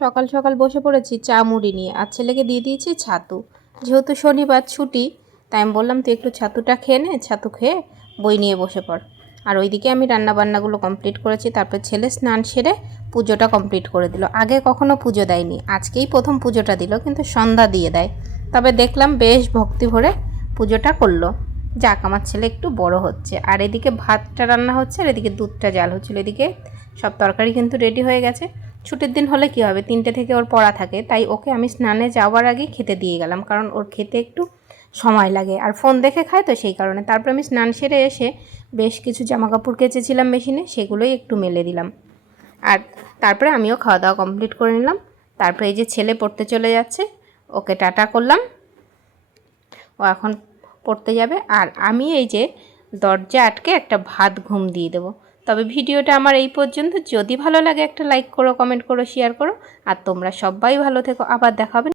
সকাল সকাল বসে পড়েছি চা মুড়ি নিয়ে, আর ছেলেকে দিয়ে দিয়েছি ছাতু। যেহেতু শনিবার ছুটি, তাই আমি বললাম তুই একটু ছাতুটা খেয়ে নে, ছাতু খেয়ে বই নিয়ে বসে পড়। আর ওইদিকে আমি রান্নাবান্নাগুলো কমপ্লিট করেছি। তারপর ছেলে স্নান সেরে পুজোটা কমপ্লিট করে দিল। আগে কখনো পুজো দেয়নি, আজকেই প্রথম পুজোটা দিল, কিন্তু সন্ধ্যা দিয়ে দেয়। তবে দেখলাম বেশ ভক্তি ভরে পুজোটা করলো। যাক, আমার ছেলে একটু বড় হচ্ছে। আর এদিকে ভাতটা রান্না হচ্ছে, আর এদিকে দুধটা জাল হচ্ছিলো। এদিকে সব তরকারি কিন্তু রেডি হয়ে গেছে। ছুটির দিন হলে কী হবে, 3টে থেকে ওর পড়া থাকে, তাই ওকে আমি স্নানে যাওয়ার আগেই খেতে দিয়ে গেলাম, কারণ ওর খেতে একটু সময় লাগে, আর ফোন দেখে খায় তো সেই কারণে। তারপর আমি স্নান সেরে এসে বেশ কিছু জামাকাপড় কেচেছিলাম মেশিনে, সেগুলোই একটু মেলে দিলাম। আর তারপরে আমিও খাওয়া দাওয়া কমপ্লিট করে নিলাম। তারপরে এই যে ছেলে পড়তে চলে যাচ্ছে, ওকে টাটা করলাম, ও এখন পড়তে যাবে। আর আমি এই যে দরজা আটকে একটা ভাত ঘুম দিয়ে দেবো। তবে ভিডিওটা আমার এই পর্যন্ত। যদি ভালো লাগে একটা লাইক করো, কমেন্ট করো, শেয়ার করো। আর তোমরা সবাই ভালো থেকো, আবার দেখা হবে।